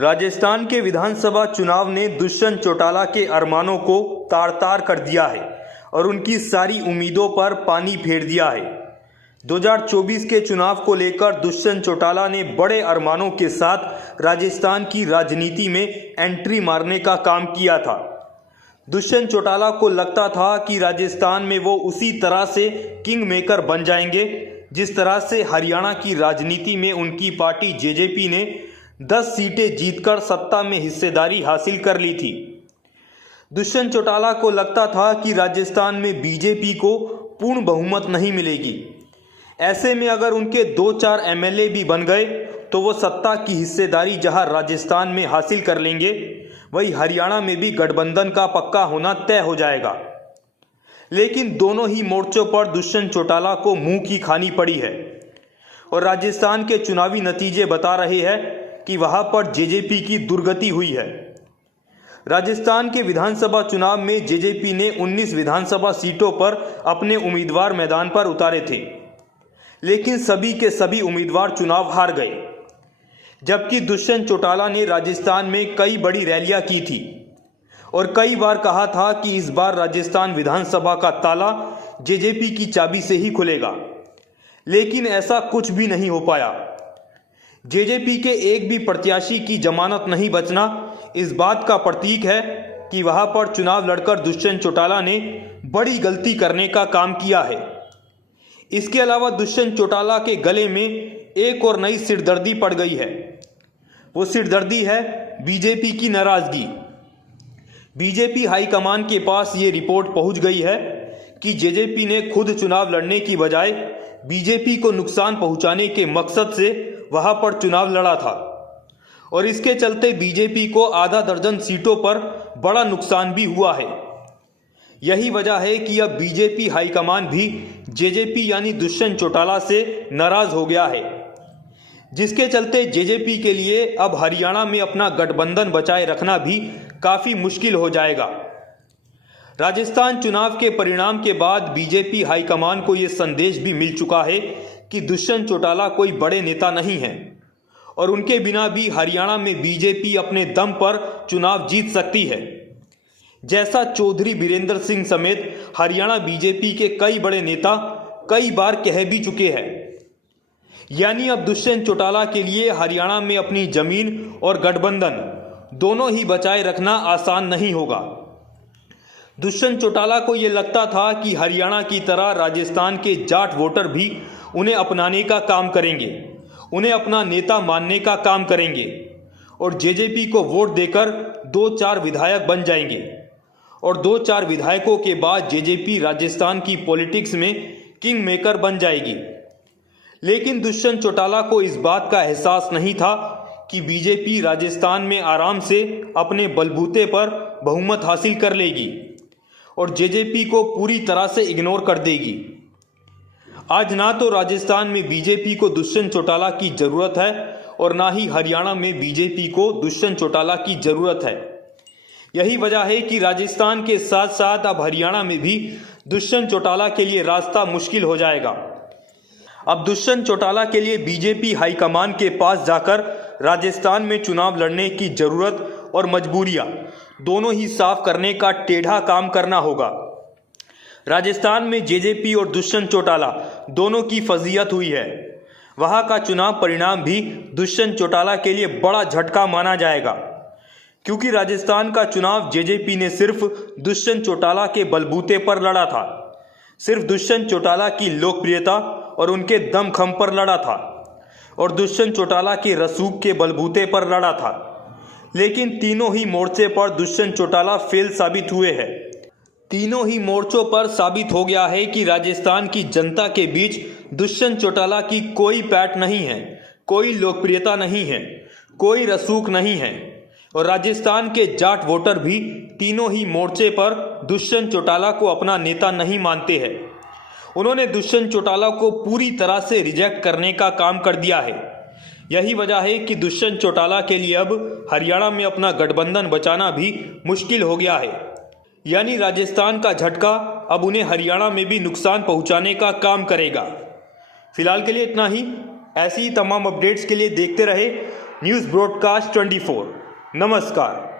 राजस्थान के विधानसभा चुनाव ने दुष्यंत चौटाला के अरमानों को तार-तार कर दिया है और उनकी सारी उम्मीदों पर पानी फेर दिया है। 2024 के चुनाव को लेकर दुष्यंत चौटाला ने बड़े अरमानों के साथ राजस्थान की राजनीति में एंट्री मारने का काम किया था। दुष्यंत चौटाला को लगता था कि राजस्थान में वो उसी तरह से किंग मेकर बन जाएंगे जिस तरह से हरियाणा की राजनीति में उनकी पार्टी जेजेपी ने 10 सीटें जीतकर सत्ता में हिस्सेदारी हासिल कर ली थी। दुष्यंत चौटाला को लगता था कि राजस्थान में बीजेपी को पूर्ण बहुमत नहीं मिलेगी। ऐसे में अगर उनके 2-4 एमएलए भी बन गए तो वो सत्ता की हिस्सेदारी जहां राजस्थान में हासिल कर लेंगे, वही हरियाणा में भी गठबंधन का पक्का होना तय हो जाएगा। लेकिन दोनों ही मोर्चों पर दुष्यंत चौटाला को मुंह की खानी पड़ी है और राजस्थान के चुनावी नतीजे बता रहे हैं कि वहां पर जेजेपी की दुर्गति हुई है। राजस्थान के विधानसभा चुनाव में जेजेपी ने 19 विधानसभा सीटों पर अपने उम्मीदवार मैदान पर उतारे थे, लेकिन सभी के सभी उम्मीदवार चुनाव हार गए। जबकि दुष्यंत चौटाला ने राजस्थान में कई बड़ी रैलियां की थी और कई बार कहा था कि इस बार राजस्थान विधानसभा का ताला जेजेपी की चाबी से ही खुलेगा, लेकिन ऐसा कुछ भी नहीं हो पाया। जेजेपी के एक भी प्रत्याशी की जमानत नहीं बचना इस बात का प्रतीक है कि वहां पर चुनाव लड़कर दुष्यंत चौटाला ने बड़ी गलती करने का काम किया है। इसके अलावा दुष्यंत चौटाला के गले में एक और नई सिरदर्दी पड़ गई है। वो सिरदर्दी है बीजेपी की नाराजगी। बीजेपी हाईकमान के पास ये रिपोर्ट पहुंच गई है कि जेजेपी ने खुद चुनाव लड़ने की बजाय बीजेपी को नुकसान पहुंचाने के मकसद से वहां पर चुनाव लड़ा था और इसके चलते बीजेपी को आधा दर्जन सीटों पर बड़ा नुकसान भी हुआ है। यही वजह है कि अब बीजेपी हाईकमान भी जेजेपी यानी दुष्यंत चौटाला से नाराज हो गया है, जिसके चलते जेजेपी के लिए अब हरियाणा में अपना गठबंधन बचाए रखना भी काफी मुश्किल हो जाएगा। राजस्थान चुनाव के परिणाम के बाद बीजेपी हाईकमान को यह संदेश भी मिल चुका है कि दुष्यंत चौटाला कोई बड़े नेता नहीं है और उनके बिना भी हरियाणा में बीजेपी अपने दम पर चुनाव जीत सकती है, जैसा चौधरी बीरेंद्र सिंह समेत हरियाणा बीजेपी के कई बड़े नेता कई बार कह भी चुके हैं। यानी अब दुष्यंत चौटाला के लिए हरियाणा में अपनी जमीन और गठबंधन दोनों ही बचाए रखना आसान नहीं होगा। दुष्यंत चौटाला को यह लगता था कि हरियाणा की तरह राजस्थान के जाट वोटर भी उन्हें अपनाने का काम करेंगे, उन्हें अपना नेता मानने का काम करेंगे और जेजेपी को वोट देकर 2-4 विधायक बन जाएंगे और 2-4 विधायकों के बाद जेजेपी राजस्थान की पॉलिटिक्स में किंग मेकर बन जाएगी। लेकिन दुष्यंत चौटाला को इस बात का एहसास नहीं था कि बीजेपी राजस्थान में आराम से अपने बलबूते पर बहुमत हासिल कर लेगी और जेजेपी को पूरी तरह से इग्नोर कर देगी। आज ना तो राजस्थान में बीजेपी को दुष्यंत चौटाला की जरूरत है और ना ही हरियाणा में बीजेपी को दुष्यंत चौटाला की जरूरत है। यही वजह है कि राजस्थान के साथ साथ अब हरियाणा में भी दुष्यंत चौटाला के लिए रास्ता मुश्किल हो जाएगा। अब दुष्यंत चौटाला के लिए बीजेपी हाईकमान के पास जाकर राजस्थान में चुनाव लड़ने की जरूरत और मजबूरियां दोनों ही साफ करने का टेढ़ा काम करना होगा। राजस्थान में जेजेपी और दुष्यंत चौटाला दोनों की फजीहत हुई है। वहां का चुनाव परिणाम भी दुष्यंत चौटाला के लिए बड़ा झटका माना जाएगा, क्योंकि राजस्थान का चुनाव जेजेपी ने सिर्फ दुष्यंत चौटाला के बलबूते पर लड़ा था, सिर्फ दुष्यंत चौटाला की लोकप्रियता और उनके दमखम पर लड़ा था और दुष्यंत चौटाला के रसूख के बलबूते पर लड़ा था। लेकिन तीनों ही मोर्चे पर दुष्यंत चौटाला फेल साबित हुए हैं। तीनों ही मोर्चों पर साबित हो गया है कि राजस्थान की जनता के बीच दुष्यंत चौटाला की कोई पैठ नहीं है, कोई लोकप्रियता नहीं है, कोई रसूख नहीं है और राजस्थान के जाट वोटर भी तीनों ही मोर्चे पर दुष्यंत चौटाला को अपना नेता नहीं मानते हैं। उन्होंने दुष्यंत चौटाला को पूरी तरह से रिजेक्ट करने का काम कर दिया है। यही वजह है कि दुष्यंत चौटाला के लिए अब हरियाणा में अपना गठबंधन बचाना भी मुश्किल हो गया है। यानी राजस्थान का झटका अब उन्हें हरियाणा में भी नुकसान पहुंचाने का काम करेगा। फिलहाल के लिए इतना ही। ऐसी ही तमाम अपडेट्स के लिए देखते रहे न्यूज़ ब्रॉडकास्ट 24। नमस्कार।